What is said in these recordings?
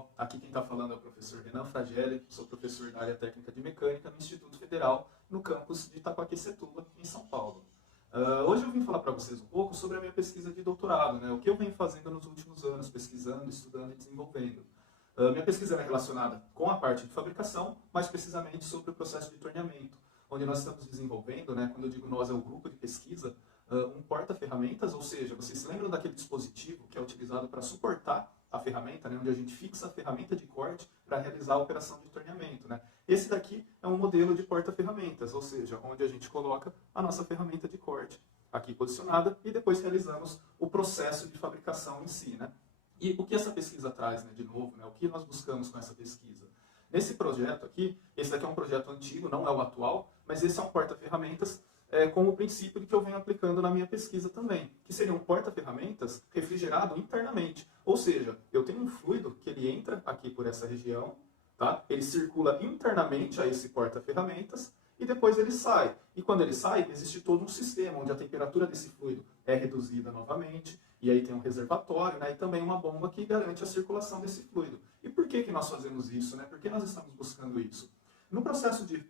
pessoal, aqui quem está falando é o professor Renan Fragelli, sou professor da área técnica de mecânica no Instituto Federal, no campus de Itaquaquecetuba, em São Paulo. Hoje eu vim falar para vocês um pouco sobre a minha pesquisa de doutorado, né? O que eu venho fazendo nos últimos anos, pesquisando, estudando e desenvolvendo. Minha pesquisa é relacionada com a parte de fabricação, mais precisamente sobre o processo de torneamento, onde nós estamos desenvolvendo, né, quando eu digo nós é o grupo de pesquisa, um porta-ferramentas, ou seja, vocês se lembram daquele dispositivo que é utilizado para suportar a ferramenta, né, onde a gente fixa a ferramenta de corte para realizar a operação de torneamento, né? Esse daqui é um modelo de porta-ferramentas, ou seja, onde a gente coloca a nossa ferramenta de corte aqui posicionada e depois realizamos o processo de fabricação em si, né? E o que essa pesquisa traz, né, de novo, né, o que nós buscamos com essa pesquisa? Nesse projeto aqui, esse daqui é um projeto antigo, não é o atual, mas esse é um porta-ferramentas com o princípio que eu venho aplicando na minha pesquisa também, que seria um porta-ferramentas refrigerado internamente. Ou seja, eu tenho um fluido que ele entra aqui por essa região, tá? Ele circula internamente a esse porta-ferramentas e depois ele sai. E quando ele sai, existe todo um sistema onde a temperatura desse fluido é reduzida novamente, e aí tem um reservatório, né, e também uma bomba que garante a circulação desse fluido. E por que nós fazemos isso, né? Por que nós estamos buscando isso? No processo de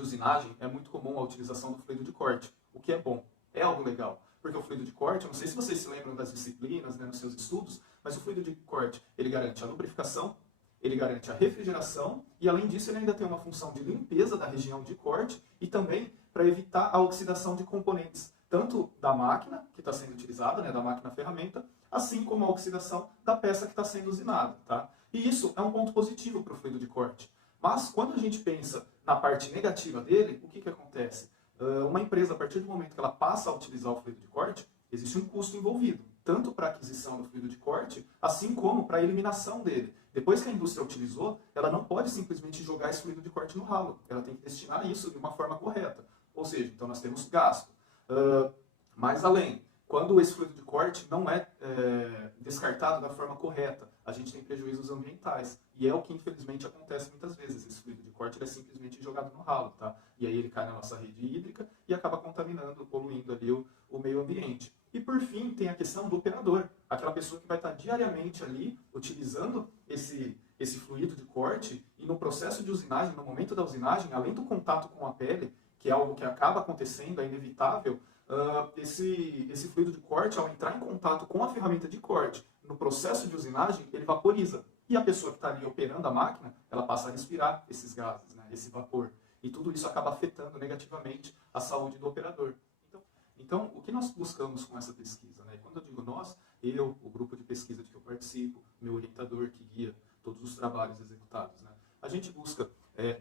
usinagem, é muito comum a utilização do fluido de corte, o que é bom, é algo legal. Porque o fluido de corte, eu não sei se vocês se lembram das disciplinas, né, nos seus estudos, mas o fluido de corte, ele garante a lubrificação, ele garante a refrigeração e, além disso, ele ainda tem uma função de limpeza da região de corte e também para evitar a oxidação de componentes, tanto da máquina que está sendo utilizada, né, da máquina-ferramenta, assim como a oxidação da peça que está sendo usinada. Tá? E isso é um ponto positivo para o fluido de corte. Mas, quando a gente pensa na parte negativa dele, o que acontece? Uma empresa, a partir do momento que ela passa a utilizar o fluido de corte, existe um custo envolvido, tanto para a aquisição do fluido de corte, assim como para a eliminação dele. Depois que a indústria utilizou, ela não pode simplesmente jogar esse fluido de corte no ralo. Ela tem que destinar isso de uma forma correta. Ou seja, então nós temos gasto. Mais além, quando esse fluido de corte não é descartado da forma correta, a gente tem prejuízos ambientais. E é o que infelizmente acontece muitas vezes. Esse fluido de corte ele é simplesmente jogado no ralo, tá? E aí ele cai na nossa rede hídrica e acaba contaminando, poluindo ali o meio ambiente. E por fim, tem a questão do operador. Aquela pessoa que vai estar diariamente ali utilizando esse fluido de corte e no processo de usinagem, no momento da usinagem, além do contato com a pele, que é algo que acaba acontecendo, é inevitável, esse fluido de corte, ao entrar em contato com a ferramenta de corte, no processo de usinagem, ele vaporiza. E a pessoa que está ali operando a máquina, ela passa a respirar esses gases, né, esse vapor. E tudo isso acaba afetando negativamente a saúde do operador. Então, o que nós buscamos com essa pesquisa? Né? Quando eu digo nós, eu, o grupo de pesquisa de que eu participo, meu orientador que guia todos os trabalhos executados, né? A gente busca,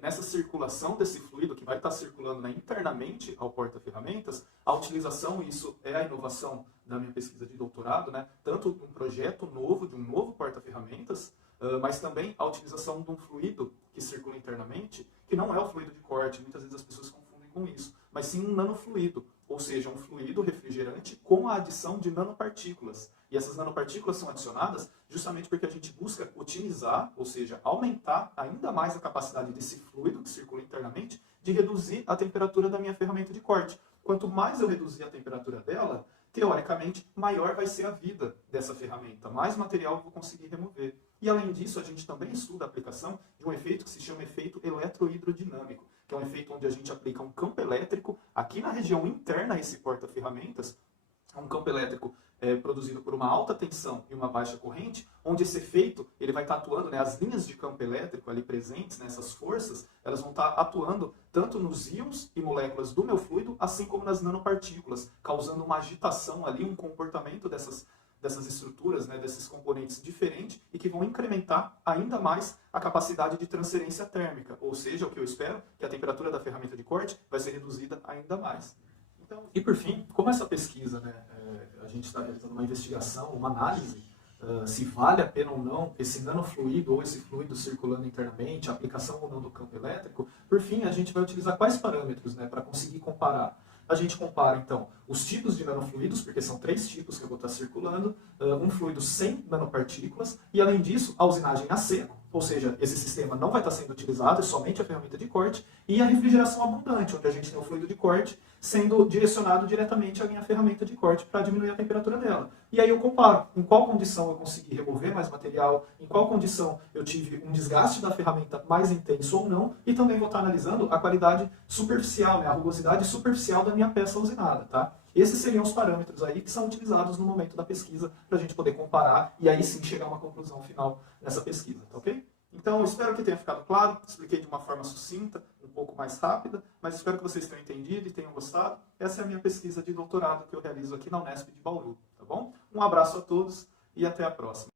nessa circulação desse fluido que vai estar circulando, né, internamente ao porta-ferramentas, a utilização, isso é a inovação da minha pesquisa de doutorado, né? Tanto de um projeto novo, de um novo porta-ferramentas, mas também a utilização de um fluido que circula internamente, que não é o fluido de corte, muitas vezes as pessoas confundem com isso, mas sim um nanofluido, ou seja, um fluido refrigerante com a adição de nanopartículas. E essas nanopartículas são adicionadas justamente porque a gente busca otimizar, ou seja, aumentar ainda mais a capacidade desse fluido que circula internamente de reduzir a temperatura da minha ferramenta de corte. Quanto mais eu reduzir a temperatura dela, teoricamente, maior vai ser a vida dessa ferramenta, mais material eu vou conseguir remover. E além disso, a gente também estuda a aplicação de um efeito que se chama efeito eletrohidrodinâmico, que é um efeito onde a gente aplica um campo elétrico aqui na região interna a esse porta-ferramentas, um campo elétrico produzido por uma alta tensão e uma baixa corrente, onde esse efeito ele vai estar atuando, né, as linhas de campo elétrico ali presentes, né, essas forças, elas vão estar atuando tanto nos íons e moléculas do meu fluido, assim como nas nanopartículas, causando uma agitação ali, um comportamento dessas estruturas, né, desses componentes diferentes e que vão incrementar ainda mais a capacidade de transferência térmica, ou seja, o que eu espero, que a temperatura da ferramenta de corte vai ser reduzida ainda mais. Então, e por fim, como essa pesquisa, né, a gente está realizando uma investigação, uma análise, se vale a pena ou não esse nanofluido ou esse fluido circulando internamente, a aplicação ou não do campo elétrico, por fim, a gente vai utilizar quais parâmetros, né, para conseguir comparar? A gente compara, então, os tipos de nanofluidos, porque são 3 tipos que eu vou estar circulando, um fluido sem nanopartículas, e além disso, a usinagem a seco, ou seja, esse sistema não vai estar sendo utilizado, é somente a ferramenta de corte, e a refrigeração abundante, onde a gente tem o fluido de corte sendo direcionado diretamente à minha ferramenta de corte para diminuir a temperatura dela. E aí eu comparo em qual condição eu consegui remover mais material, em qual condição eu tive um desgaste da ferramenta mais intenso ou não, e também vou estar analisando a qualidade superficial, né, a rugosidade superficial da minha peça usinada, tá? Esses seriam os parâmetros aí que são utilizados no momento da pesquisa para a gente poder comparar e aí sim chegar a uma conclusão final nessa pesquisa, tá ok? Então, espero que tenha ficado claro, expliquei de uma forma sucinta, um pouco mais rápida, mas espero que vocês tenham entendido e tenham gostado. Essa é a minha pesquisa de doutorado que eu realizo aqui na Unesp de Bauru, tá bom? Um abraço a todos e até a próxima.